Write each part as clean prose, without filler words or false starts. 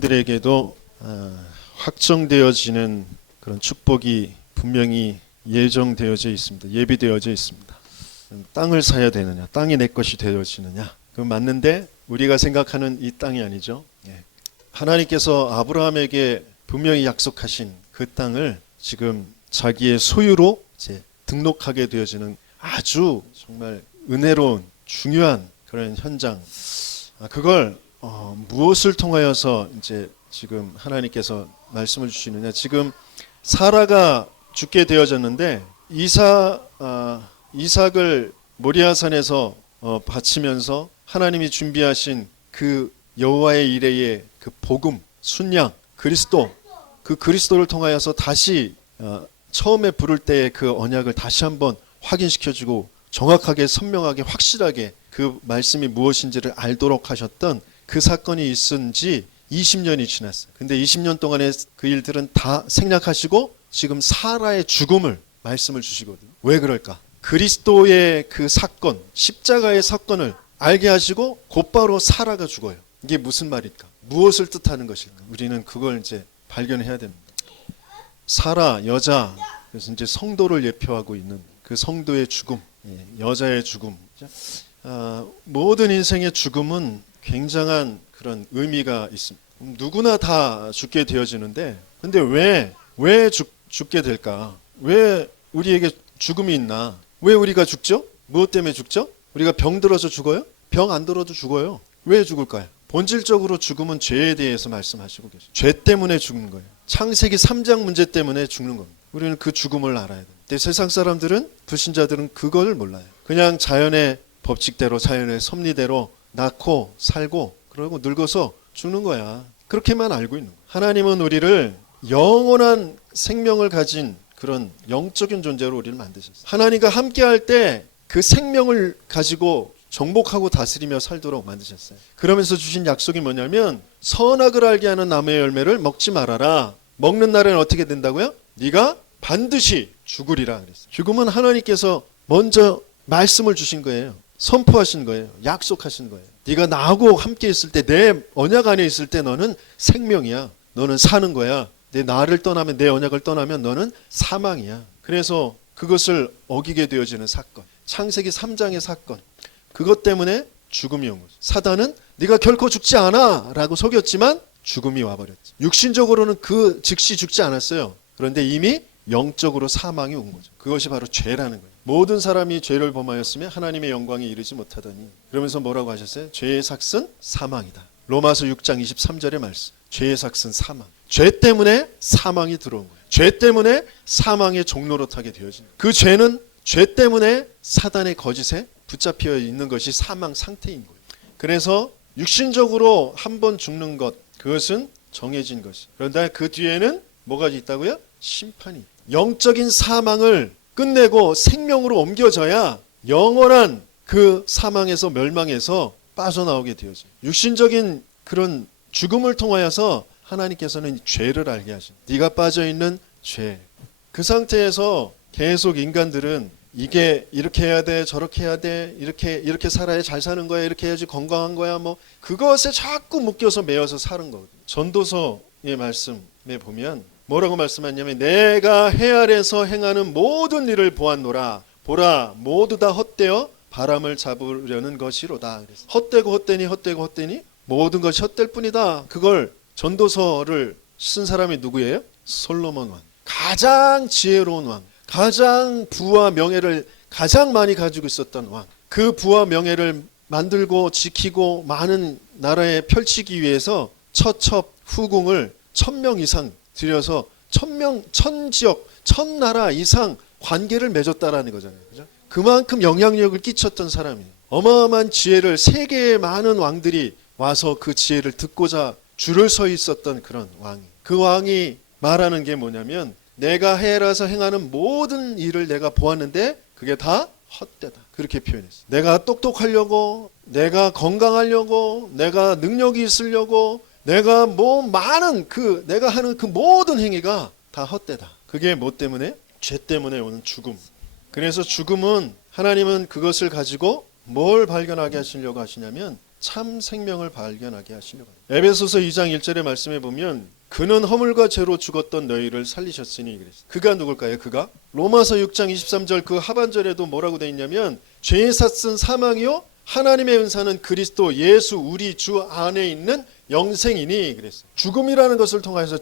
들에게도 확정되어지는 그런 축복이 분명히 예정되어져 있습니다. 예비되어져 있습니다. 땅을 사야 되느냐, 땅이 내 것이 되어지느냐, 그건 맞는데 우리가 생각하는 이 땅이 아니죠. 하나님께서 아브라함에게 분명히 약속하신 그 땅을 지금 자기의 소유로 이제 등록하게 되어지는 아주 정말 은혜로운 중요한 그런 현장. 그걸 무엇을 통하여서 이제 지금 하나님께서 말씀을 주시느냐. 지금 사라가 죽게 되어졌는데 이삭을 모리아산에서 바치면서 하나님이 준비하신 그 여호와의 이레의 그 복음, 순양, 그리스도, 그 그리스도를 통하여서 다시 처음에 부를 때의 그 언약을 다시 한번 확인시켜주고 정확하게 선명하게 확실하게 그 말씀이 무엇인지를 알도록 하셨던 그 사건이 있은 지 20년이 지났어요. 근데 20년 동안의 그 일들은 다 생략하시고 지금 사라의 죽음을 말씀을 주시거든요. 왜 그럴까? 그리스도의 그 사건, 십자가의 사건을 알게 하시고 곧바로 사라가 죽어요. 이게 무슨 말일까? 무엇을 뜻하는 것일까? 우리는 그걸 이제 발견해야 됩니다. 사라, 여자, 그래서 이제 성도를 예표하고 있는 그 성도의 죽음, 여자의 죽음. 모든 인생의 죽음은 굉장한 그런 의미가 있습니다. 누구나 다 죽게 되어지는데, 근데 왜 죽게 될까? 왜 우리에게 죽음이 있나? 왜 우리가 죽죠? 무엇 때문에 죽죠? 우리가 병 들어서 죽어요? 병 안 들어도 죽어요. 왜 죽을까요? 본질적으로 죽음은 죄에 대해서 말씀하시고 계세요. 죄 때문에 죽는 거예요. 창세기 3장 문제 때문에 죽는 겁니다. 우리는 그 죽음을 알아야 돼요. 근데 세상 사람들은, 불신자들은 그걸 몰라요. 그냥 자연의 법칙대로, 자연의 섭리대로 낳고 살고 그러고 늙어서 죽는 거야. 그렇게만 알고 있는 거예요. 하나님은 우리를 영원한 생명을 가진 그런 영적인 존재로 우리를 만드셨어요. 하나님과 함께할 때 그 생명을 가지고 정복하고 다스리며 살도록 만드셨어요. 그러면서 주신 약속이 뭐냐면 선악을 알게 하는 나무의 열매를 먹지 말아라. 먹는 날에는 어떻게 된다고요? 네가 반드시 죽으리라 그랬어요. 죽음은 하나님께서 먼저 말씀을 주신 거예요. 선포하신 거예요. 약속하신 거예요. 네가 나하고 함께 있을 때, 내 언약 안에 있을 때 너는 생명이야. 너는 사는 거야. 내 나를 떠나면, 내 언약을 떠나면 너는 사망이야. 그래서 그것을 어기게 되어지는 사건, 창세기 3장의 사건, 그것 때문에 죽음이 온 거죠. 사단은 네가 결코 죽지 않아 라고 속였지만 죽음이 와버렸죠. 육신적으로는 그 즉시 죽지 않았어요. 그런데 이미 영적으로 사망이 온 거죠. 그것이 바로 죄라는 거예요. 모든 사람이 죄를 범하였으면 하나님의 영광에 이르지 못하더니, 그러면서 뭐라고 하셨어요? 죄의 삭은 사망이다. 로마서 6장 23절의 말씀. 죄의 삭은 사망. 죄 때문에 사망이 들어온 거예요. 죄 때문에 사망의 종로로 타게 되어진 거예요. 그 죄는 죄 때문에 사단의 거짓에 붙잡혀 있는 것이 사망 상태인 거예요. 그래서 육신적으로 한 번 죽는 것, 그것은 정해진 것이. 그런데 그 뒤에는 뭐가 있다고요? 심판이. 영적인 사망을 끝내고 생명으로 옮겨져야 영원한 그 사망에서, 멸망에서 빠져나오게 되어져요. 육신적인 그런 죽음을 통하여서 하나님께서는 죄를 알게 하신, 네가 빠져있는 죄. 그 상태에서 계속 인간들은 이게 이렇게 해야 돼, 저렇게 해야 돼, 이렇게 살아야 잘 사는 거야, 이렇게 해야지 건강한 거야, 뭐 그것에 자꾸 묶여서 매여서 사는 거거든요. 전도서의 말씀에 보면 뭐라고 말씀하냐면, 내가 해 아래서 행하는 모든 일을 보았노라. 보라, 모두 다 헛되어 바람을 잡으려는 것이로다. 헛되고 헛되니 모든 것이 헛될 뿐이다. 그걸 전도서를 쓴 사람이 누구예요? 솔로몬 왕. 가장 지혜로운 왕, 가장 부와 명예를 가장 많이 가지고 있었던 왕. 그 부와 명예를 만들고 지키고 많은 나라에 펼치기 위해서 처첩 후궁을 1000명 이상 들여서 1000지역, 1000나라 이상 관계를 맺었다라는 거잖아요. 그죠? 그만큼 영향력을 끼쳤던 사람이에요. 어마어마한 지혜를, 세계의 많은 왕들이 와서 그 지혜를 듣고자 줄을 서 있었던 그런 왕이. 그 왕이 말하는 게 뭐냐면, 내가 해라서 행하는 모든 일을 내가 보았는데 그게 다 헛되다. 그렇게 표현했어요. 내가 똑똑하려고, 내가 건강하려고, 내가 능력이 있으려고, 내가 뭐 많은 내가 하는 그 모든 행위가 다 헛되다. 그게 뭐 때문에? 죄 때문에 오는 죽음. 그래서 죽음은, 하나님은 그것을 가지고 뭘 발견하게 하시려고 하시냐면, 참 생명을 발견하게 하시려고 합니다. 에베소서 2장 1절의 말씀에 보면 그는 허물과 죄로 죽었던 너희를 살리셨으니 그랬어요. 그가 누굴까요? 그가 로마서 6장 23절 그 하반절에도 뭐라고 되어 있냐면 죄의 삭은 사망이요 하나님의 은사는 그리스도 예수 우리 주 안에 있는 영생이니 그랬어요. 죽음이라는 것을 통하여서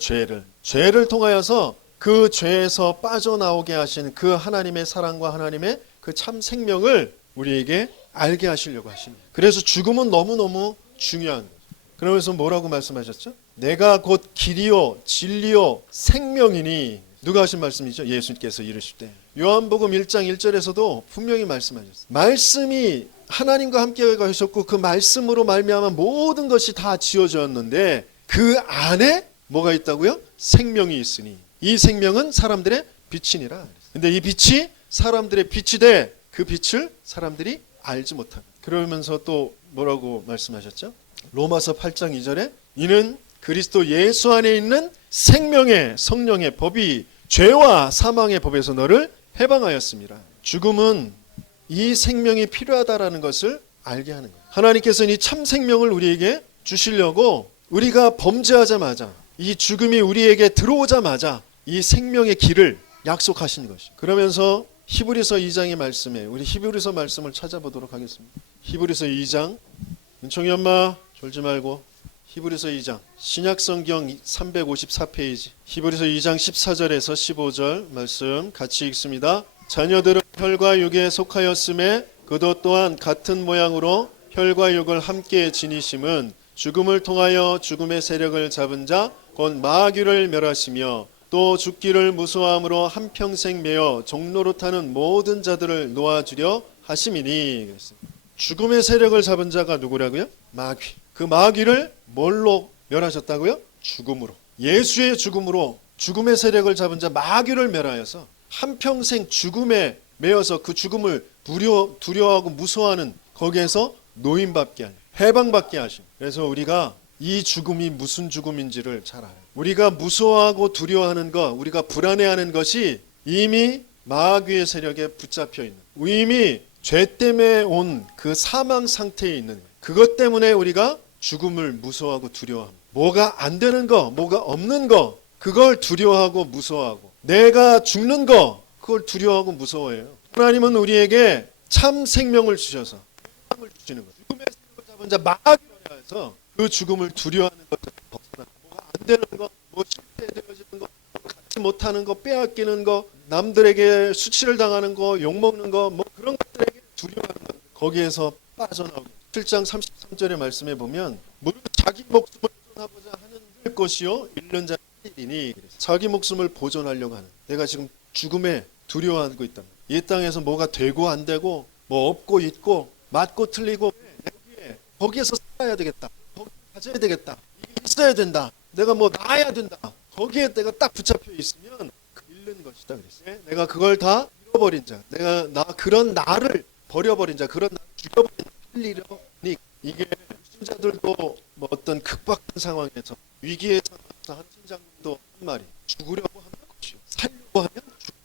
죄를 통하여서 그 죄에서 빠져나오게 하신 그 하나님의 사랑과 하나님의 그 참 생명을 우리에게 알게 하시려고 하시는 거예요. 그래서 죽음은 너무너무 중요한 거예요. 그러면서 뭐라고 말씀하셨죠? 내가 곧 길이요 진리요 생명이니 누가 하신 말씀이죠? 예수님께서 이르실 때 요한복음 1장 1절에서도 분명히 말씀하셨어요. 말씀이 하나님과 함께 가셨고 그 말씀으로 말미암아 모든 것이 다 지어졌는데 그 안에 뭐가 있다고요? 생명이 있으니 이 생명은 사람들의 빛이니라. 근데 이 빛이 사람들의 빛이 돼 그 빛을 사람들이 알지 못하는. 그러면서 또 뭐라고 말씀하셨죠? 로마서 8장 2절에 이는 그리스도 예수 안에 있는 생명의 성령의 법이 죄와 사망의 법에서 너를 해방하였습니다. 죽음은 이 생명이 필요하다라는 것을 알게 하는 거예요. 하나님께서는 이 참 생명을 우리에게 주시려고 우리가 범죄하자마자 이 죽음이 우리에게 들어오자마자 이 생명의 길을 약속하신 것이에요. 그러면서 히브리서 2장의 말씀에 우리 히브리서 말씀을 찾아보도록 하겠습니다. 히브리서 2장 은총이 엄마 졸지 말고 히브리서 2장 신약성경 354페이지 히브리서 2장 14절에서 15절 말씀 같이 읽습니다. 자녀들은 혈과 육에 속하였음에 그도 또한 같은 모양으로 혈과 육을 함께 지니심은 죽음을 통하여 죽음의 세력을 잡은 자 곧 마귀를 멸하시며 또 죽기를 무서워함으로 한평생 매어 종로로 타는 모든 자들을 놓아주려 하심이니. 죽음의 세력을 잡은 자가 누구라고요? 마귀. 그 마귀를 뭘로 멸하셨다고요? 죽음으로. 예수의 죽음으로 죽음의 세력을 잡은 자 마귀를 멸하여서 한평생 죽음에 매여서 그 죽음을 두려워하고 무서워하는 거기에서 노임받게 하신, 해방받게 하신. 그래서 우리가 이 죽음이 무슨 죽음인지를 잘 알아요. 우리가 무서워하고 두려워하는 것, 우리가 불안해하는 것이 이미 마귀의 세력에 붙잡혀 있는, 이미 죄 때문에 온 그 사망 상태에 있는 거예요. 그것 때문에 우리가 죽음을 무서워하고 두려워합니다. 뭐가 안 되는 거, 뭐가 없는 거, 그걸 두려워하고 무서워하고, 내가 죽는 거, 그걸 두려워하고 무서워해요. 하나님은 우리에게 참 생명을 주셔서 생명을 주시는 거예요. 죽음의 세력을 잡은 자 마귀를 해서 그 죽음을 두려워하는 것을 벗어나, 뭐가 안 되는 거, 뭐 실패되어지는 거, 갖지 못하는 거, 빼앗기는 거, 남들에게 수치를 당하는 거, 욕먹는 거, 뭐 그런 것들에게 두려워하는 거, 거기에서 빠져나오고. 7장 33절의 말씀에 보면 무릇 자기 목숨을 보존하고자 하는 것이요 잃는 자는 일이니. 자기 목숨을 보존하려고 하는, 내가 지금 죽음에 두려워하고 있다. 이 땅에서 뭐가 되고 안 되고, 뭐 없고 있고, 맞고 틀리고, 거기에서 살아야 되겠다, 거기 가져야 되겠다, 이게 있어야 된다, 내가 뭐 나아야 된다, 거기에 내가 딱 붙잡혀 있으면 잃는 것이다 그랬어요. 내가 그걸 다 잃어버린 자, 그런 나를 버려버린 자, 그런 나를 죽여버린 자, 살리려니. 이게 신자들도 뭐 어떤 극박한 상황에서 위기의 상황에서 한 신장도 한 말이 죽으려고 하면 것이요 살려고 하면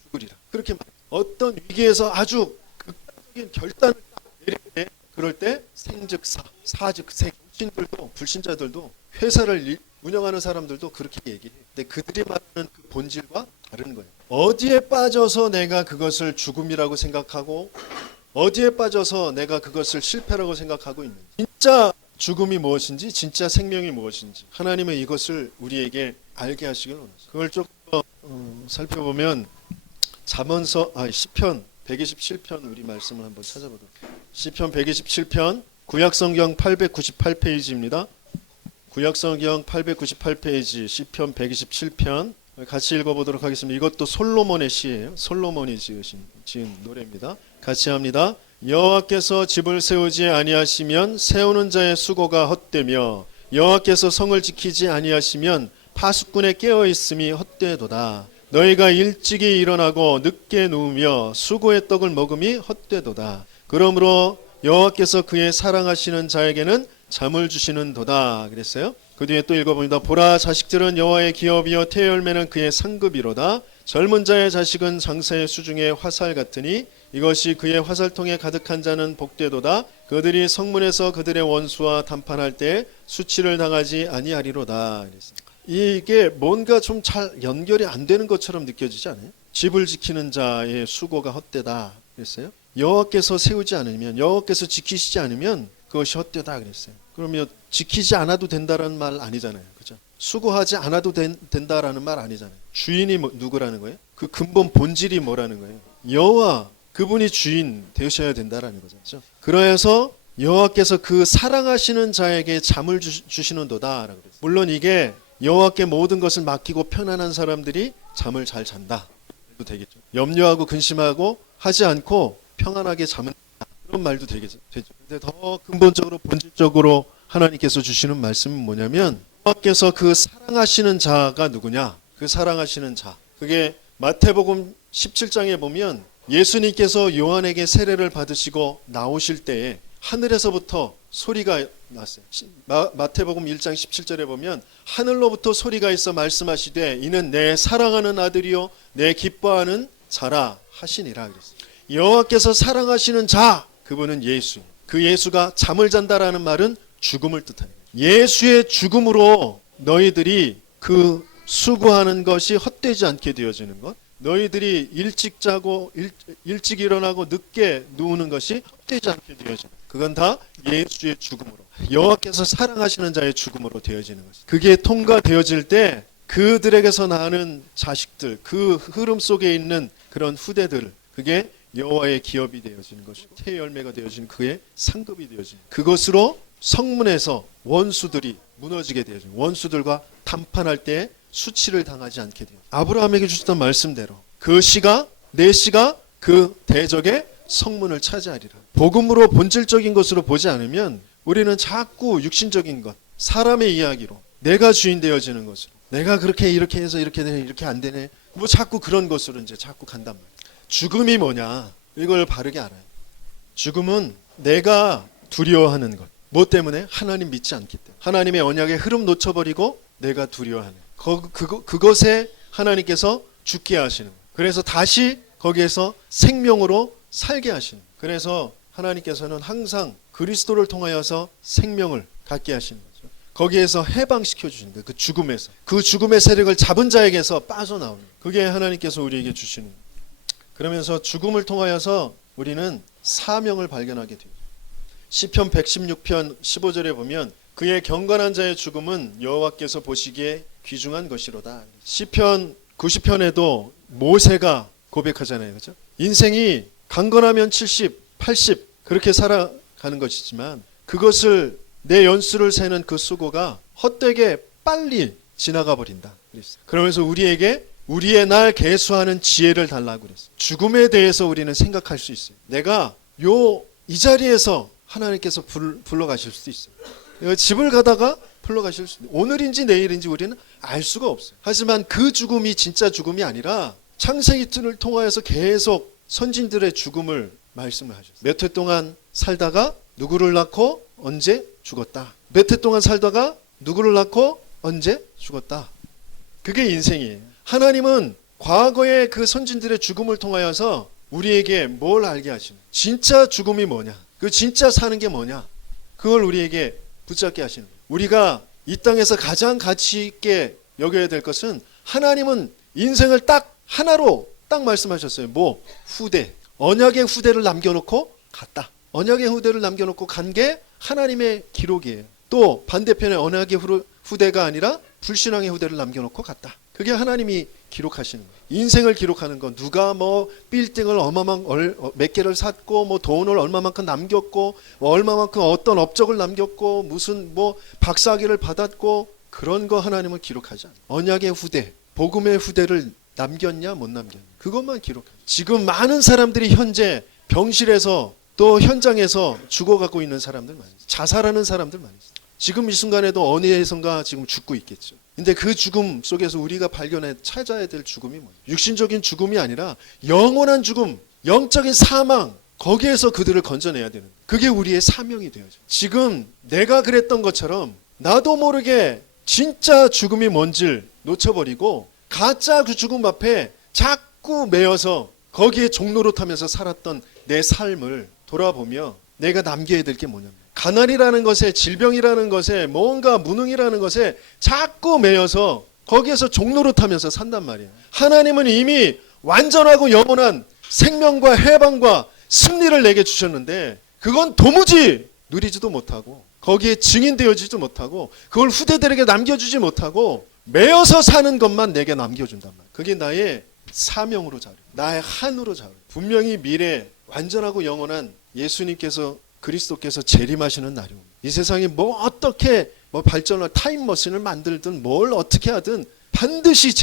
죽으리라, 그렇게 말해요. 어떤 위기에서 아주 극단적인 결단을 딱 내릴 때, 그럴 때 생즉사, 사즉생, 신들도 불신자들도 회사를 운영하는 사람들도 그렇게 얘기해. 근데 그들이 말하는 그 본질과 다른 거예요. 어디에 빠져서 내가 그것을 죽음이라고 생각하고 어디에 빠져서 내가 그것을 실패라고 생각하고 있는지, 진짜 죽음이 무엇인지 진짜 생명이 무엇인지 하나님은 이것을 우리에게 알게 하시길 원하십니다. 그걸 조금 더 살펴보면 시편 127편 우리 말씀을 한번 찾아보도록. 시편 127편 구약성경 898페이지입니다. 구약성경 898페이지 시편 127편 같이 읽어보도록 하겠습니다. 이것도 솔로몬의 시예요. 솔로몬이 지은 노래입니다. 같이 합니다. 여호와께서 집을 세우지 아니하시면 세우는 자의 수고가 헛되며 여호와께서 성을 지키지 아니하시면 파수꾼의 깨어있음이 헛되도다. 너희가 일찍이 일어나고 늦게 누우며 수고의 떡을 먹음이 헛되도다. 그러므로 여호와께서 그의 사랑하시는 자에게는 잠을 주시는도다 그랬어요. 그 뒤에 또 읽어봅니다. 보라, 자식들은 여호와의 기업이요 태의 열매는 그의 상급이로다. 젊은 자의 자식은 장사의 수중의 화살 같으니 이것이 그의 화살통에 가득한 자는 복되도다. 그들이 성문에서 그들의 원수와 담판할 때 수치를 당하지 아니하리로다. 이게 뭔가 좀 잘 연결이 안 되는 것처럼 느껴지지 않아요? 집을 지키는 자의 수고가 헛되다 그랬어요. 여호와께서 세우지 않으면, 여호와께서 지키시지 않으면 그것이 헛되다 그랬어요. 그러면 지키지 않아도 된다라는 말 아니잖아요. 그죠? 수고하지 않아도 된다라는 말 아니잖아요. 주인이 누구라는 거예요? 그 근본 본질이 뭐라는 거예요? 여호와, 그분이 주인 되셔야 된다라는 거죠. 그래서 여호와께서 그 사랑하시는 자에게 잠을 주시는도다라고 그랬어요. 물론 이게 여호와께 모든 것을 맡기고 편안한 사람들이 잠을 잘 잔다 해도 되겠죠. 염려하고 근심하고 하지 않고 평안하게 잠은 그런 말도 되죠. 근데 더 근본적으로 본질적으로 하나님께서 주시는 말씀은 뭐냐면, 여호와께서 그 사랑하시는 자가 누구냐? 그 사랑하시는 자. 그게 마태복음 17장에 보면 예수님께서 요한에게 세례를 받으시고 나오실 때에 하늘에서부터 소리가 났어요. 마태복음 1장 17절에 보면 하늘로부터 소리가 있어 말씀하시되 이는 내 사랑하는 아들이요 내 기뻐하는 자라 하시니라 그랬어요. 여호와께서 사랑하시는 자, 그분은 예수. 그 예수가 잠을 잔다라는 말은 죽음을 뜻하는 거예요. 예수의 죽음으로 너희들이 그 수고하는 것이 헛되지 않게 되어지는 것, 너희들이 일찍 자고 일찍 일어나고 늦게 누우는 것이 헛되지 않게 되어지는 것, 그건 다 예수의 죽음으로, 여호와께서 사랑하시는 자의 죽음으로 되어지는 것이죠. 그게 통과되어질 때 그들에게서 나는 자식들, 그 흐름 속에 있는 그런 후대들, 그게 여호와의 기업이 되어지는 것이고 태의 열매가 되어지는 그의 상급이 되어지는, 그것으로 성문에서 원수들이 무너지게 되어지는, 원수들과 담판할 때 수치를 당하지 않게 돼요. 아브라함에게 주셨던 말씀대로 그 씨가, 내 씨가 그 대적의 성문을 차지하리라. 복음으로 본질적인 것으로 보지 않으면 우리는 자꾸 육신적인 것, 사람의 이야기로 내가 주인 되어지는 것으로, 내가 그렇게 이렇게 해서 이렇게 되네, 이렇게 안 되네, 뭐 자꾸 그런 것으로 이제 자꾸 간단 말이에요. 죽음이 뭐냐? 이걸 바르게 알아요. 죽음은 내가 두려워하는 것. 뭐 때문에? 하나님 믿지 않기 때문에. 하나님의 언약의 흐름 놓쳐버리고 내가 두려워하는 그것에 하나님께서 죽게 하시는 거예요. 그래서 다시 거기에서 생명으로 살게 하시는 거예요. 그래서 하나님께서는 항상 그리스도를 통하여서 생명을 갖게 하시는 거죠. 거기에서 해방시켜 주시는 거예요. 그 죽음에서. 그 죽음의 세력을 잡은 자에게서 빠져나오는 거예요. 그게 하나님께서 우리에게 주시는 거예요. 그러면서 죽음을 통하여서 우리는 사명을 발견하게 돼요. 시편 116편 15절에 보면 그의 경건한 자의 죽음은 여호와께서 보시기에 귀중한 것이로다. 시편 90편에도 모세가 고백하잖아요. 그렇죠? 인생이 강건하면 70, 80 그렇게 살아가는 것이지만 그것을 내 연수를 세는 그 수고가 헛되게 빨리 지나가 버린다. 그러면서 우리에게 우리의 날 계수하는 지혜를 달라고 그랬어요. 죽음에 대해서 우리는 생각할 수 있어요. 내가 이 자리에서 하나님께서 불러가실 수도 있어요. 집을 가다가 불러가실 수도 있어요. 오늘인지 내일인지 우리는 알 수가 없어요. 하지만 그 죽음이 진짜 죽음이 아니라 창세기를 통하여서 계속 선진들의 죽음을 말씀을 하셨어요. 몇 해 동안 살다가 누구를 낳고 언제 죽었다. 몇 해 동안 살다가 누구를 낳고 언제 죽었다. 그게 인생이에요. 하나님은 과거의 그 선진들의 죽음을 통하여서 우리에게 뭘 알게 하시는, 진짜 죽음이 뭐냐, 그 진짜 사는 게 뭐냐, 그걸 우리에게 붙잡게 하시는 거예요. 우리가 이 땅에서 가장 가치 있게 여겨야 될 것은, 하나님은 인생을 딱 하나로 딱 말씀하셨어요. 뭐? 후대. 언약의 후대를 남겨놓고 갔다. 언약의 후대를 남겨놓고 간 게 하나님의 기록이에요. 또 반대편에 언약의 후대가 아니라 불신앙의 후대를 남겨놓고 갔다. 그게 하나님이 기록하시는 거예요. 인생을 기록하는 건 누가 뭐 빌딩을 몇 개를 샀고 뭐 돈을 얼마만큼 남겼고 뭐 얼마만큼 어떤 업적을 남겼고 무슨 뭐 박사학위를 받았고 그런 거 하나님은 기록하지 않아요. 언약의 후대, 복음의 후대를 남겼냐 못 남겼냐 그것만 기록해요. 지금 많은 사람들이 현재 병실에서 또 현장에서 죽어가고 있는 사람들 많아요. 자살하는 사람들 많아요. 지금 이 순간에도 어디에선가 지금 죽고 있겠죠. 근데 그 죽음 속에서 우리가 발견해 찾아야 될 죽음이 뭐예요? 육신적인 죽음이 아니라 영원한 죽음, 영적인 사망, 거기에서 그들을 건져내야 되는, 그게 우리의 사명이 되어져. 지금 내가 그랬던 것처럼 나도 모르게 진짜 죽음이 뭔지를 놓쳐버리고 가짜 그 죽음 앞에 자꾸 매여서 거기에 종노릇하면서 살았던 내 삶을 돌아보며 내가 남겨야 될 게 뭐냐면, 가난이라는 것에, 질병이라는 것에, 뭔가 무능이라는 것에 자꾸 매여서 거기에서 종노릇하면서 산단 말이에요. 하나님은 이미 완전하고 영원한 생명과 해방과 승리를 내게 주셨는데 그건 도무지 누리지도 못하고 거기에 증인되어지지도 못하고 그걸 후대들에게 남겨주지 못하고 매여서 사는 것만 내게 남겨준단 말이에요. 그게 나의 사명으로 자리, 나의 한으로 자리. 분명히 미래 완전하고 영원한 예수님께서, 그리스도께서 재림하시는 날이 옵니다. 이 세상이 뭐 어떻게 발전을 타임머신을 만들든 뭘 어떻게 하든 반드시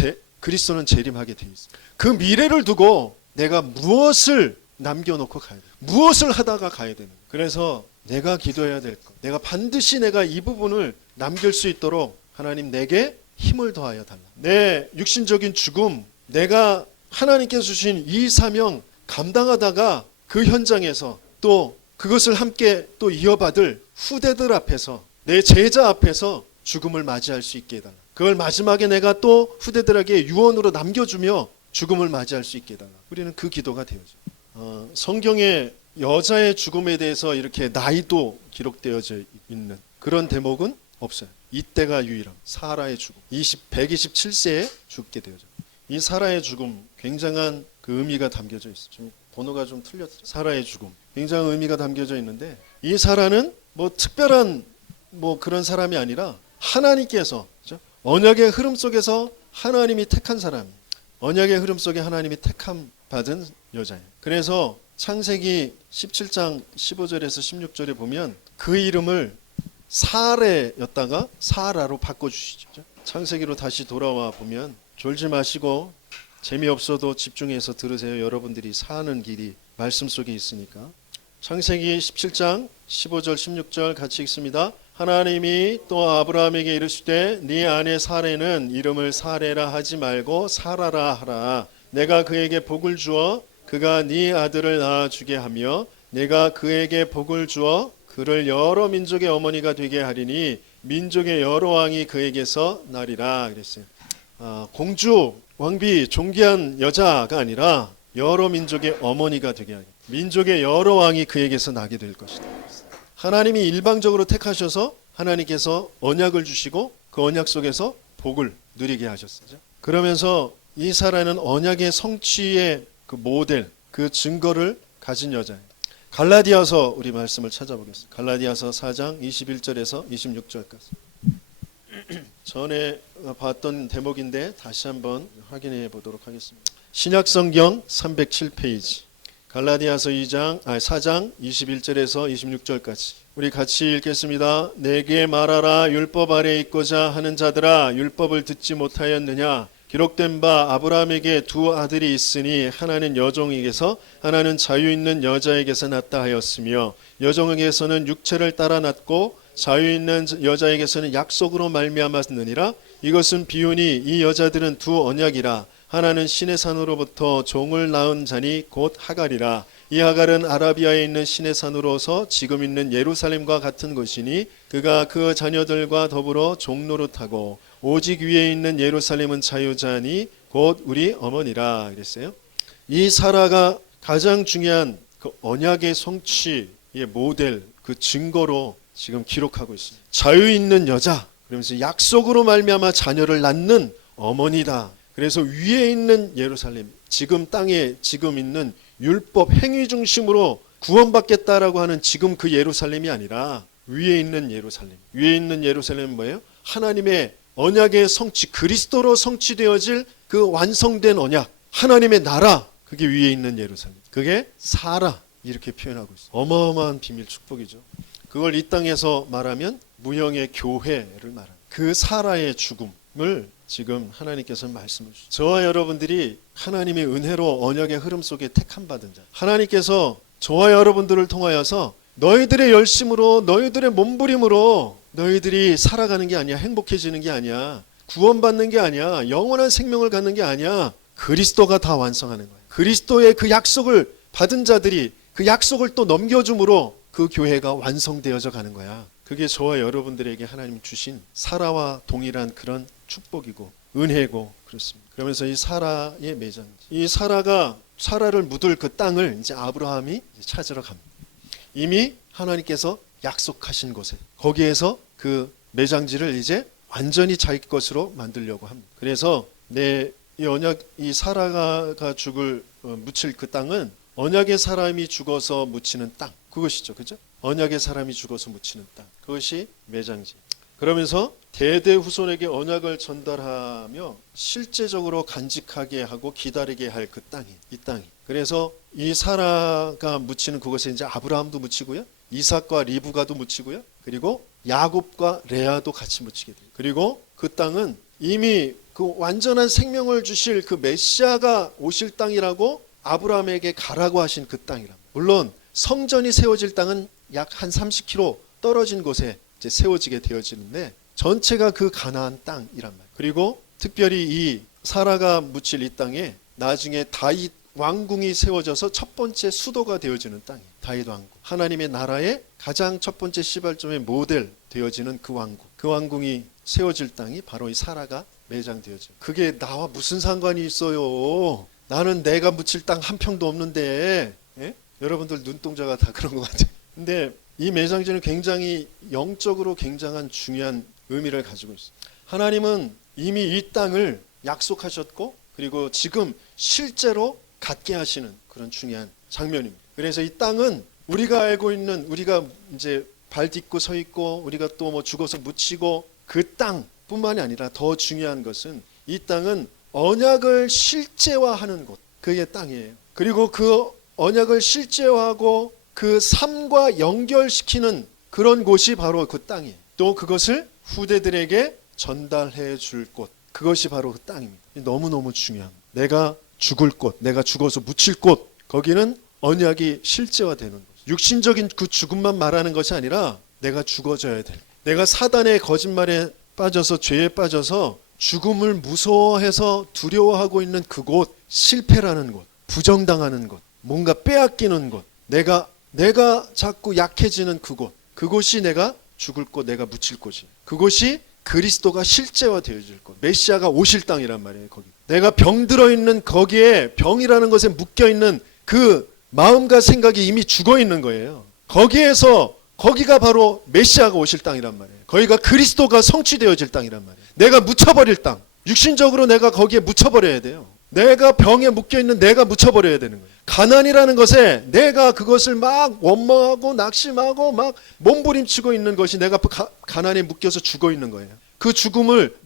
그리스도는 재림하게 돼 있어요. 그 미래를 두고 내가 무엇을 남겨놓고 가야 돼, 무엇을 하다가 가야 되는. 그래서 내가 기도해야 될 것, 내가 반드시 내가 이 부분을 남길 수 있도록 하나님 내게 힘을 더하여 달라. 내 육신적인 죽음, 내가 하나님께서 주신 이 사명 감당하다가 그 현장에서 또 그것을 함께 또 이어받을 후대들 앞에서, 내 제자 앞에서 죽음을 맞이할 수 있게 해달라. 그걸 마지막에 내가 또 후대들에게 유언으로 남겨주며 죽음을 맞이할 수 있게 해달라. 우리는 그 기도가 되어져. 성경에 여자의 죽음에 대해서 이렇게 나이도 기록되어져 있는 그런 대목은 없어요. 이때가 유일함. 사라의 죽음. 127세에 죽게 되어져. 이 사라의 죽음 굉장한 그 의미가 담겨져 있어요. 지금 번호가 좀 틀렸어요. 사라의 죽음. 굉장한 의미가 담겨져 있는데 이 사라는 뭐 특별한 뭐 그런 사람이 아니라 하나님께서, 그렇죠? 언약의 흐름 속에서 하나님이 택한 사람, 언약의 흐름 속에 하나님이 택함 받은 여자예요. 그래서 창세기 17장 15절에서 16절에 보면 그 이름을 사레였다가 사라로 바꿔주시죠. 창세기로 다시 돌아와 보면 졸지 마시고 재미없어도 집중해서 들으세요. 여러분들이 사는 길이 말씀 속에 있으니까. 창세기 17장 15절 16절 같이 읽습니다. 하나님이 또 아브라함에게 이르시되 네 아내 사레는 이름을 사레라 하지 말고 사라라 하라. 내가 그에게 복을 주어 그가 네 아들을 낳아주게 하며 내가 그에게 복을 주어 그를 여러 민족의 어머니가 되게 하리니 민족의 여러 왕이 그에게서 나리라 그랬어요. 공주, 왕비, 존귀한 여자가 아니라 여러 민족의 어머니가 되게 하리. 민족의 여러 왕이 그에게서 나게 될 것이다. 하나님이 일방적으로 택하셔서 하나님께서 언약을 주시고 그 언약 속에서 복을 누리게 하셨어요. 그러면서 이 사라는 언약의 성취의 그 모델, 그 증거를 가진 여자예요. 갈라디아서 우리 말씀을 찾아보겠습니다. 갈라디아서 4장 21절에서 26절까지. 전에 봤던 대목인데 다시 한번 확인해 보도록 하겠습니다. 신약성경 307페이지. 갈라디아서 4장 21절에서 26절까지 우리 같이 읽겠습니다. 내게 말하라. 율법 아래 있고자 하는 자들아, 율법을 듣지 못하였느냐? 기록된 바 아브라함에게 두 아들이 있으니 하나는 여종에게서 하나는 자유 있는 여자에게서 났다 하였으며 여종에게서는 육체를 따라 났고 자유 있는 여자에게서는 약속으로 말미암았느니라. 이것은 비유니 이 여자들은 두 언약이라. 하나는 시내 산으로부터 종을 낳은 자니 곧 하갈이라. 이 하갈은 아라비아에 있는 시내 산으로서 지금 있는 예루살렘과 같은 것이니 그가 그 자녀들과 더불어 종노릇하고 오직 위에 있는 예루살렘은 자유자니 곧 우리 어머니라 그랬어요. 이 사라가 가장 중요한 그 언약의 성취의 모델, 그 증거로 지금 기록하고 있습니다. 자유 있는 여자, 그러면서 약속으로 말미암아 자녀를 낳는 어머니다. 그래서 위에 있는 예루살렘, 지금 땅에 지금 있는 율법 행위 중심으로 구원받겠다라고 하는 지금 그 예루살렘이 아니라 위에 있는 예루살렘. 위에 있는 예루살렘은 뭐예요? 하나님의 언약의 성취, 그리스도로 성취되어질 그 완성된 언약, 하나님의 나라, 그게 위에 있는 예루살렘. 그게 사라, 이렇게 표현하고 있어요. 어마어마한 비밀 축복이죠. 그걸 이 땅에서 말하면 무형의 교회를 말합니다. 그 사라의 죽음을 지금 하나님께서 말씀을 주시죠. 저와 여러분들이 하나님의 은혜로 언약의 흐름 속에 택함 받은 자, 하나님께서 저와 여러분들을 통하여서 너희들의 열심으로, 너희들의 몸부림으로 너희들이 살아가는 게 아니야, 행복해지는 게 아니야, 구원받는 게 아니야, 영원한 생명을 갖는 게 아니야. 그리스도가 다 완성하는 거야. 그리스도의 그 약속을 받은 자들이 그 약속을 또 넘겨줌으로 그 교회가 완성되어져 가는 거야. 그게 저와 여러분들에게 하나님 주신 사라와 동일한 그런 축복이고 은혜고 그렇습니다. 그러면서 이 사라의 매장지, 이 사라를 묻을 그 땅을 이제 아브라함이 찾으러 갑니다. 이미 하나님께서 약속하신 곳에, 거기에서 그 매장지를 이제 완전히 자기 것으로 만들려고 합니다. 그래서 이 사라가 묻힐 그 땅은 언약의 사람이 죽어서 묻히는 땅, 그것이죠, 그죠? 언약의 사람이 죽어서 묻히는 땅, 그것이 매장지. 그러면서 대대 후손에게 언약을 전달하며 실제적으로 간직하게 하고 기다리게 할 그 땅이, 이 땅이. 그래서 이 사라가 묻히는 그곳에 이제 아브라함도 묻히고요, 이삭과 리브가도 묻히고요, 그리고 야곱과 레아도 같이 묻히게 돼요. 그리고 그 땅은 이미 그 완전한 생명을 주실 그 메시아가 오실 땅이라고 아브라함에게 가라고 하신 그 땅이랍니다. 물론 성전이 세워질 땅은 약 한 30km 떨어진 곳에 이제 세워지게 되어지는데 전체가 그 가나안 땅이란 말이에요. 그리고 특별히 이 사라가 묻힐 이 땅에 나중에 다윗 왕궁이 세워져서 첫 번째 수도가 되어지는 땅이에요. 다윗 왕궁, 하나님의 나라의 가장 첫 번째 시발점의 모델 되어지는 그 왕궁, 그 왕궁이 세워질 땅이 바로 이 사라가 매장되어져요. 그게 나와 무슨 상관이 있어요? 나는 내가 묻힐 땅 한 평도 없는데. 예? 여러분들 눈동자가 다 그런 것 같아요. 근데 이 매장지는 굉장히 영적으로 굉장한 중요한 의미를 가지고 있어요. 하나님은 이미 이 땅을 약속하셨고, 그리고 지금 실제로 갖게 하시는 그런 중요한 장면입니다. 그래서 이 땅은 우리가 알고 있는, 우리가 이제 발 딛고 서 있고 우리가 또 뭐 죽어서 묻히고 그 땅뿐만이 아니라 더 중요한 것은 이 땅은 언약을 실제화하는 곳, 그게 땅이에요. 그리고 그 언약을 실제화하고 그 삶과 연결시키는 그런 곳이 바로 그 땅이에요. 또 그것을 후대들에게 전달해 줄 곳, 그것이 바로 그 땅입니다. 너무너무 중요합니다. 내가 죽을 곳, 내가 죽어서 묻힐 곳, 거기는 언약이 실제화되는 곳. 육신적인 그 죽음만 말하는 것이 아니라 내가 죽어져야 될, 내가 사단의 거짓말에 빠져서, 죄에 빠져서 죽음을 무서워해서 두려워하고 있는 그곳, 실패라는 곳, 부정당하는 곳, 뭔가 빼앗기는 곳, 내가 자꾸 약해지는 그곳, 그곳이 내가 죽을 곳, 내가 묻힐 곳이, 그곳이 그리스도가 실제화되어질 곳, 메시아가 오실 땅이란 말이에요. 거기 내가 병들어 있는, 거기에 병이라는 것에 묶여 있는 그 마음과 생각이 이미 죽어 있는 거예요. 거기가 바로 메시아가 오실 땅이란 말이에요. 거기가 그리스도가 성취되어질 땅이란 말이에요. 내가 묻혀버릴 땅, 육신적으로 내가 거기에 묻혀버려야 돼요. 내가 병에 묶여있는 내가 묻혀버려야 되는 거예요. 가난이라는 것에 내가 그것을 막 원망하고 낙심하고 막 몸부림치고 있는 것이 내가 가난에 묶여서 죽어 있는 거예요. 그 죽음을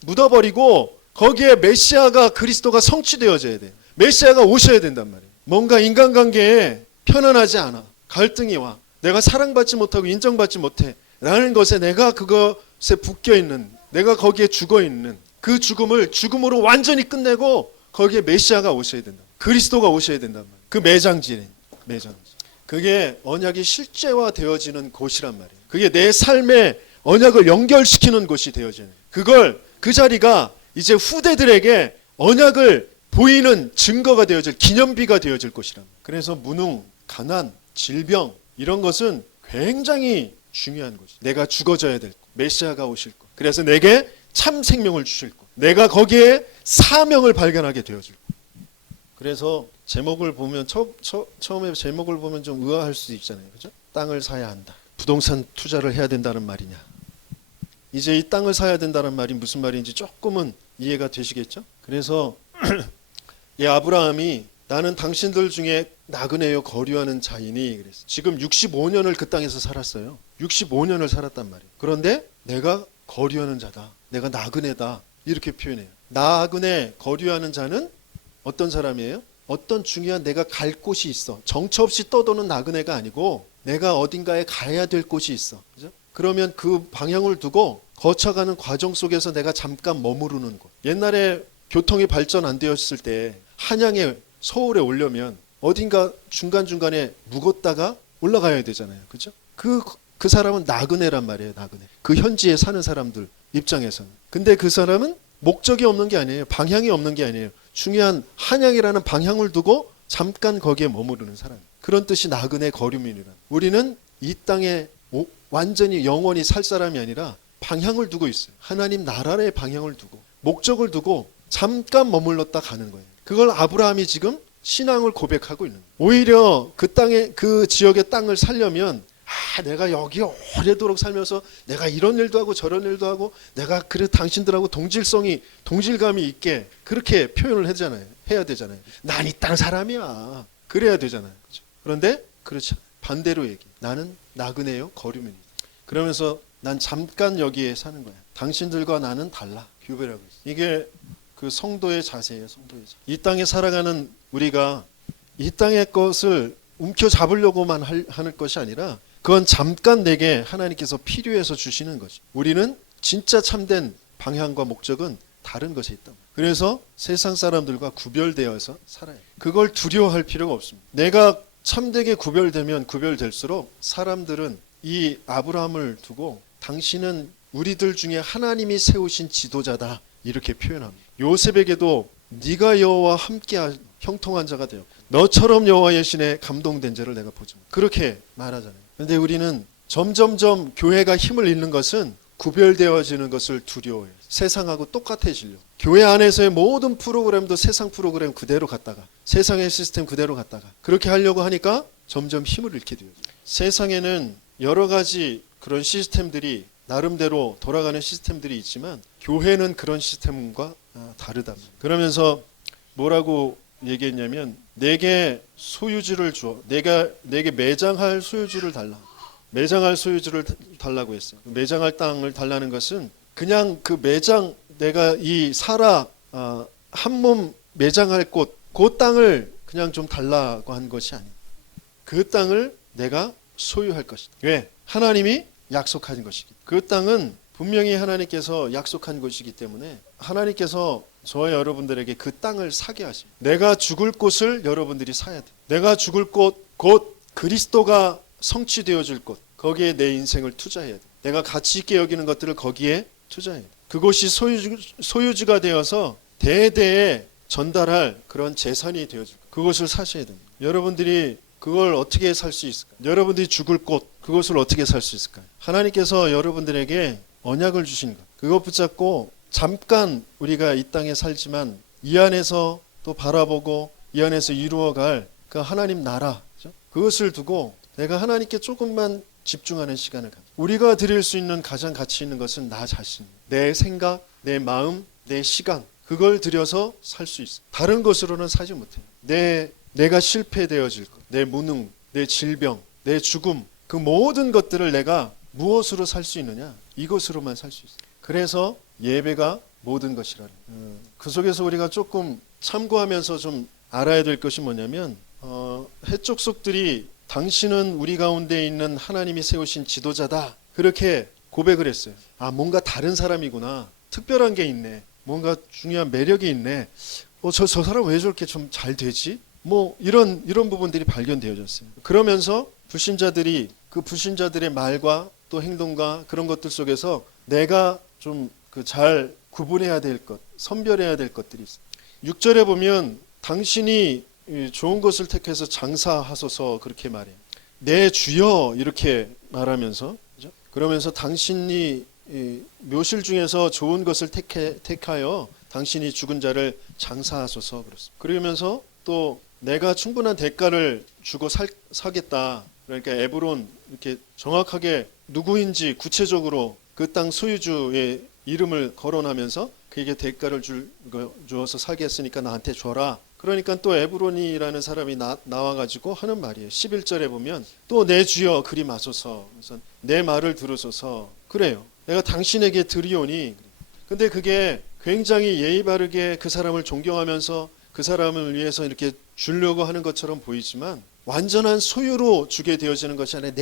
묻어버리고 거기에 메시아가, 그리스도가 성취되어져야 돼요. 메시아가 오셔야 된단 말이에요. 뭔가 인간관계에 편안하지 않아, 갈등이 와, 내가 사랑받지 못하고 인정받지 못해 라는 것에 내가 그것에 묶여있는, 내가 거기에 죽어있는 그 죽음으로 완전히 끝내고 거기에 메시아가 오셔야 된다. 그리스도가 오셔야 된단 말이에요. 그 매장지. 그게 언약이 실제화되어지는 곳이란 말이에요. 그게 내 삶에 언약을 연결시키는 곳이 되어지는, 그 자리가 이제 후대들에게 언약을 보이는 증거가 되어질, 기념비가 되어질 곳이란 말이에요. 그래서 무능, 가난, 질병 이런 것은 굉장히 중요한 곳이에요. 내가 죽어져야 될 곳, 메시아가 오실 곳, 그래서 내게 참 생명을 주실 것, 내가 거기에 사명을 발견하게 되어질 것. 그래서 제목을 보면 처음에 제목을 보면 좀 의아할 수도 있잖아요, 그죠? 땅을 사야 한다, 부동산 투자를 해야 된다는 말이냐. 이제 이 땅을 사야 된다는 말이 무슨 말인지 조금은 이해가 되시겠죠? 그래서 이 아브라함이 나는 당신들 중에 나그네요 거류하는 자이니 그랬어요. 지금 65년을 그 땅에서 살았어요. 65년을 살았단 말이에요. 그런데 내가 거류하는 자다, 내가 나그네다, 이렇게 표현해요. 나그네, 거류하는 자는 어떤 사람이에요? 어떤 중요한 내가 갈 곳이 있어. 정처 없이 떠도는 나그네가 아니고 내가 어딘가에 가야 될 곳이 있어. 그죠? 그러면 그 방향을 두고 거쳐가는 과정 속에서 내가 잠깐 머무르는 곳. 옛날에 교통이 발전 안 되었을 때 한양에, 서울에 오려면 어딘가 중간중간에 묵었다가 올라가야 되잖아요. 그죠? 그 사람은 나그네란 말이에요. 나그네. 그 현지에 사는 사람들 입장에서는. 근데 그 사람은 목적이 없는 게 아니에요. 방향이 없는 게 아니에요. 중요한 한양이라는 방향을 두고 잠깐 거기에 머무르는 사람. 그런 뜻이 나그네 거류민이란. 우리는 이 땅에 완전히 영원히 살 사람이 아니라 방향을 두고 있어요. 하나님 나라의 방향을 두고 목적을 두고 잠깐 머물렀다 가는 거예요. 그걸 아브라함이 지금 신앙을 고백하고 있는 거예요. 오히려 그 땅에 그 지역의 땅을 살려면 내가 여기 오래도록 살면서 내가 이런 일도 하고 저런 일도 하고 내가 그래 당신들하고 동질감이 있게 그렇게 표현을 해야 되잖아요. 난 이 땅 사람이야. 그래야 되잖아요. 그렇죠? 그런데 그렇지 않아요. 반대로 얘기. 나는 나그네요 거류민이다. 그러면서 난 잠깐 여기에 사는 거야. 당신들과 나는 달라. 교배라고 했어요. 이게 그 성도의 자세예요. 성도의 자세. 이 땅에 살아가는 우리가 이 땅의 것을 움켜잡으려고만 하는 것이 아니라 그건 잠깐 내게 하나님께서 필요해서 주시는 거죠. 우리는 진짜 참된 방향과 목적은 다른 것에 있다. 그래서 세상 사람들과 구별되어서 살아요. 그걸 두려워할 필요가 없습니다. 내가 참되게 구별되면 구별될수록 사람들은 이 아브라함을 두고 당신은 우리들 중에 하나님이 세우신 지도자다 이렇게 표현합니다. 요셉에게도 네가 여호와와 함께 형통한 자가 되었고 너처럼 여호와의 신에 감동된 자를 내가 보지 못. 그렇게 말하잖아요. 그런데 우리는 점점점 교회가 힘을 잃는 것은 구별되어지는 것을 두려워해요. 세상하고 똑같아지려. 교회 안에서의 모든 프로그램도 세상 프로그램 그대로 갔다가 세상의 시스템 그대로 갔다가 그렇게 하려고 하니까 점점 힘을 잃게 돼요. 세상에는 여러 가지 그런 시스템들이 나름대로 돌아가는 시스템들이 있지만 교회는 그런 시스템과 다르다. 그러면서 뭐라고 얘기했냐면 내게 소유주를 주어 내게 매장할 소유주를 달라. 매장할 소유주를 달라고 했어요. 매장할 땅을 달라는 것은 그냥 그 매장 내가 이 살아 한 몸 매장할 곳 그 땅을 그냥 좀 달라고 한 것이 아니에요. 그 땅을 내가 소유할 것이다. 왜? 하나님이 약속한 것이기. 그 땅은 분명히 하나님께서 약속한 것이기 때문에 하나님께서 저와 여러분들에게 그 땅을 사게 하십니다. 내가 죽을 곳을 여러분들이 사야 돼. 내가 죽을 곳, 곧 그리스도가 성취되어질 곳, 거기에 내 인생을 투자해야 돼. 내가 가치 있게 여기는 것들을 거기에 투자해야 돼. 그곳이 소유주가 되어서 대대에 전달할 그런 재산이 되어질 것. 그것을 사셔야 됩니다. 여러분들이 그걸 어떻게 살 수 있을까요? 여러분들이 죽을 곳, 그것을 어떻게 살 수 있을까요? 하나님께서 여러분들에게 언약을 주신 것, 그것 붙잡고 잠깐 우리가 이 땅에 살지만 이 안에서 또 바라보고 이 안에서 이루어갈 그 하나님 나라, 그렇죠? 그것을 두고 내가 하나님께 조금만 집중하는 시간을 갖는. 우리가 드릴 수 있는 가장 가치 있는 것은 나 자신, 내 생각, 내 마음, 내 시간, 그걸 들여서 살 수 있어. 다른 것으로는 사지 못해요. 내가 실패되어질 것, 내 무능, 내 질병, 내 죽음, 그 모든 것들을 내가 무엇으로 살 수 있느냐? 이것으로만 살 수 있어. 그래서 예배가 모든 것이라. 그 속에서 우리가 조금 참고하면서 좀 알아야 될 것이 뭐냐면 해쪽 속들이 당신은 우리 가운데 있는 하나님이 세우신 지도자다. 그렇게 고백을 했어요. 뭔가 다른 사람이구나. 특별한 게 있네. 뭔가 중요한 매력이 있네. 저 사람 왜 저렇게 좀 잘 되지? 뭐 이런 부분들이 발견되어졌어요. 그러면서 불신자들이 그 불신자들의 말과 또 행동과 그런 것들 속에서 내가 좀 잘 구분해야 될 것, 선별해야 될 것들이 있어요. 6절에 보면 당신이 좋은 것을 택해서 장사하소서 그렇게 말해요. 내 주여 이렇게 말하면서, 그죠? 그러면서 당신이 묘실 중에서 좋은 것을 택하여 당신이 죽은 자를 장사하소서 그렇습니다. 그러면서 또 내가 충분한 대가를 주고 사겠다. 그러니까 에브론 이렇게 정확하게 누구인지 구체적으로 그 땅 소유주의 이름을 거론하면서 그에게 대가를 주어서 사게 했으니까 나한테 줘라. 그러니까 또 에브론이라는 사람이 나와가지고 하는 말이에요. 11절에 보면 또 내 주여 그리 마소서. 그래서 내 말을 들으소서. 그래요. 내가 당신에게 드리오니. 근데 그게 굉장히 예의 바르게 그 사람을 존경하면서 그 사람을 위해서 이렇게 주려고 하는 것처럼 보이지만 완전한 소유로 주게 되어지는 것이 아니라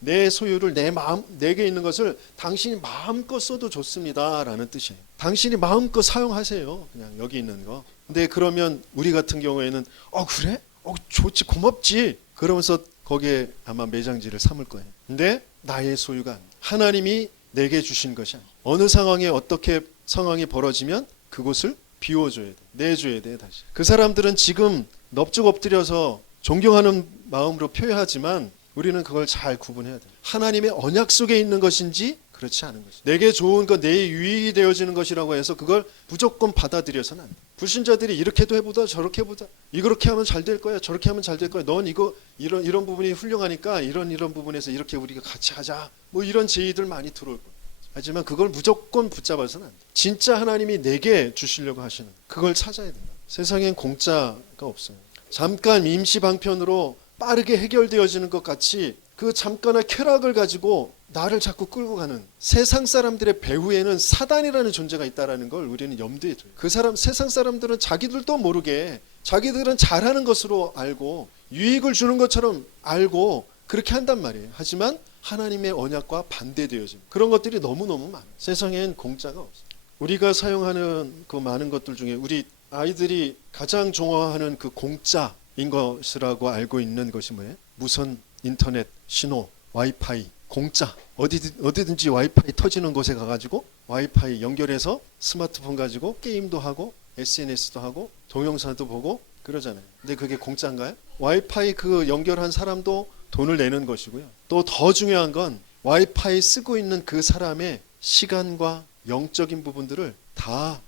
내 소유를 내 마음, 내게 있는 것을 당신이 마음껏 써도 좋습니다라는 뜻이에요. 당신이 마음껏 사용하세요. 그냥 여기 있는 거. 근데 그러면 우리 같은 경우에는 그래? 좋지, 고맙지. 그러면서 거기에 아마 매장지를 삼을 거예요. 근데 나의 소유가 아니에요. 하나님이 내게 주신 것이 아니에요. 어느 상황에 어떻게 상황이 벌어지면 그곳을 비워줘야 돼. 내줘야 돼. 다시. 그 사람들은 지금 넙죽 엎드려서 존경하는 마음으로 표현하지만 우리는 그걸 잘 구분해야 돼요. 하나님의 언약 속에 있는 것인지 그렇지 않은 것이. 내게 좋은 것, 내 유익이 되어지는 것이라고 해서 그걸 무조건 받아들여서는 안 돼. 불신자들이 이렇게도 해보다 저렇게 해보다 이렇게 하면 잘 될 거야, 저렇게 하면 잘 될 거야. 넌 이거 이런 부분이 훌륭하니까 이런 부분에서 이렇게 우리가 같이 하자. 뭐 이런 제의들 많이 들어올 거야. 하지만 그걸 무조건 붙잡아서는 안 돼. 진짜 하나님이 내게 주시려고 하시는 그걸 찾아야 된다. 세상엔 공짜가 없어요. 잠깐 임시 방편으로 빠르게 해결되어지는 것 같이 그 잠깐의 쾌락을 가지고 나를 자꾸 끌고 가는 세상 사람들의 배후에는 사단이라는 존재가 있다는 걸 우리는 염두에 둬요. 그 사람, 세상 사람들은 자기들도 모르게 자기들은 잘하는 것으로 알고 유익을 주는 것처럼 알고 그렇게 한단 말이에요. 하지만 하나님의 언약과 반대되어진 그런 것들이 너무너무 많아요. 세상엔 공짜가 없어요. 우리가 사용하는 그 많은 것들 중에 우리 아이들이 가장 좋아하는 그 공짜인 것이라고 알고 있는 것이 뭐예요? 무선 인터넷 신호, 와이파이, 공짜. 어디든지 와이파이 터지는 곳에 가가지고 와이파이 연결해서 스마트폰 가지고 게임도 하고 SNS도 하고 동영상도 보고 그러잖아요. 근데 그게 공짜인가요? 와이파이 그 연결한 사람도 돈을 내는 것이고요. 또 더 중요한 건 와이파이 쓰고 있는 그 사람의 시간과 영적인 부분들을 다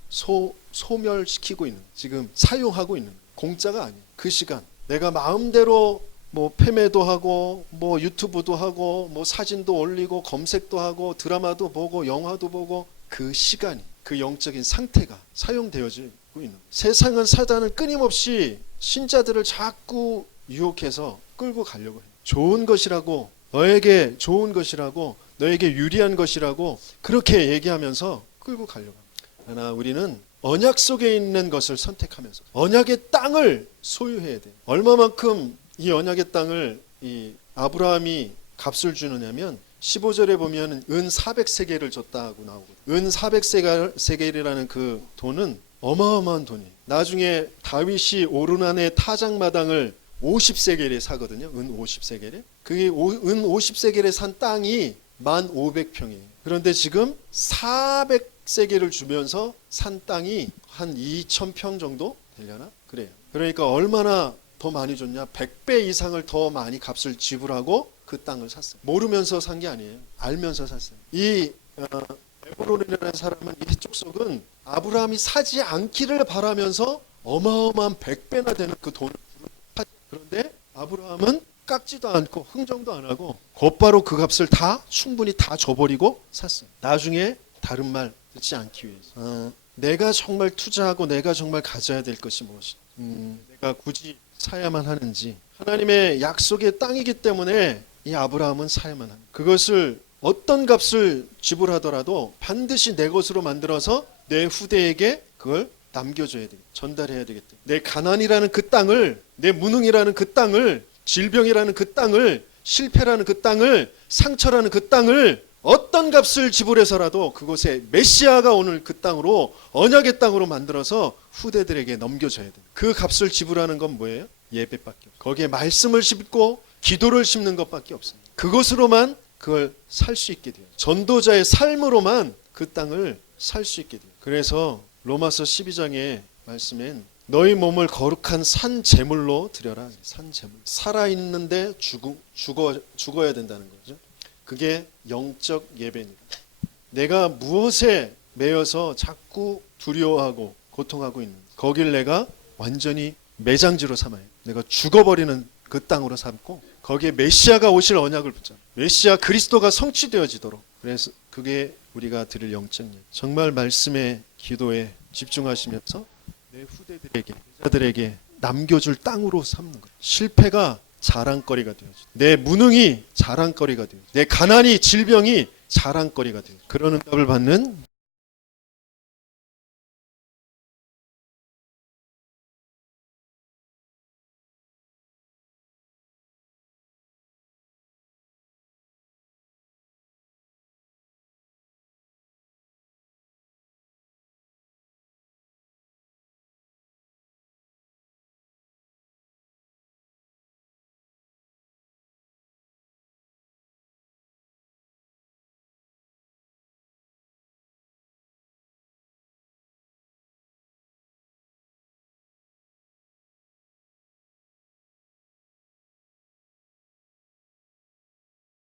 소멸시키고 있는, 지금 사용하고 있는, 공짜가 아니에요. 그 시간 내가 마음대로 뭐 패매도 하고 뭐 유튜브도 하고 뭐 사진도 올리고 검색도 하고 드라마도 보고 영화도 보고 그 시간이, 그 영적인 상태가 사용되어지고 있는. 세상은 사단은 끊임없이 신자들을 자꾸 유혹해서 끌고 가려고 해요. 좋은 것이라고, 너에게 좋은 것이라고, 너에게 유리한 것이라고 그렇게 얘기하면서 끌고 가려고 합니다. 그러나 우리는 언약 속에 있는 것을 선택하면서 언약의 땅을 소유해야 돼요. 얼마만큼 이 언약의 땅을 이 아브라함이 값을 주느냐면 15절에 보면 은 400세겔을 줬다고 나오거든요. 은 400세겔이라는 그 돈은 어마어마한 돈이에요. 나중에 다윗이 오르난의 타작마당을 50세겔에 사거든요. 은 50세겔에. 그게 은 50세겔에 산 땅이 1,500평이에요. 그런데 지금 400세겔을 주면서 산 땅이 한 2,000평 정도 되려나? 그래요. 그러니까 얼마나 더 많이 줬냐? 100배 이상을 더 많이 값을 지불하고 그 땅을 샀어요. 모르면서 산 게 아니에요. 알면서 샀어요. 이 에브론이라는 사람은, 이 족속은 아브라함이 사지 않기를 바라면서 어마어마한 100배나 되는 그 돈을 샀어요. 그런데 아브라함은 깎지도 않고 흥정도 안 하고 곧바로 그 값을 다 충분히 다 줘버리고 샀어요. 나중에 다른 말 듣지 않기 위해서. 내가 정말 투자하고 내가 정말 가져야 될 것이 무엇이, 내가 굳이 사야만 하는지. 하나님의 약속의 땅이기 때문에 이 아브라함은 사야만 합니다. 그것을 어떤 값을 지불하더라도 반드시 내 것으로 만들어서 내 후대에게 그걸 남겨줘야 되겠다. 전달해야 되겠다. 내 가난이라는 그 땅을, 내 무능이라는 그 땅을, 질병이라는 그 땅을, 실패라는 그 땅을, 상처라는 그 땅을 어떤 값을 지불해서라도 그곳에 메시아가 오늘 그 땅으로, 언약의 땅으로 만들어서 후대들에게 넘겨줘야 돼요. 그 값을 지불하는 건 뭐예요? 예배밖에 없어요. 거기에 말씀을 심고 기도를 심는 것밖에 없어요. 그것으로만 그걸 살 수 있게 돼요. 전도자의 삶으로만 그 땅을 살 수 있게 돼요. 그래서 로마서 12장의 말씀엔 너희 몸을 거룩한 산 제물로 드려라. 산 제물. 살아있는데 죽어야 된다는 거죠. 그게 영적 예배입니다. 내가 무엇에 매여서 자꾸 두려워하고 고통하고 있는, 거길 내가 완전히 매장지로 삼아요. 내가 죽어버리는 그 땅으로 삼고 거기에 메시아가 오실 언약을 붙잡아. 메시아 그리스도가 성취되어지도록. 그래서 그게 우리가 드릴 영적 예배. 정말 말씀에, 기도에 집중하시면서 내 후대들에게, 자들에게 남겨줄 땅으로 삼는 거예요. 실패가 자랑거리가 되어져. 내 무능이 자랑거리가 되어져. 내 가난이, 질병이 자랑거리가 되어져. 그런 응답을 받는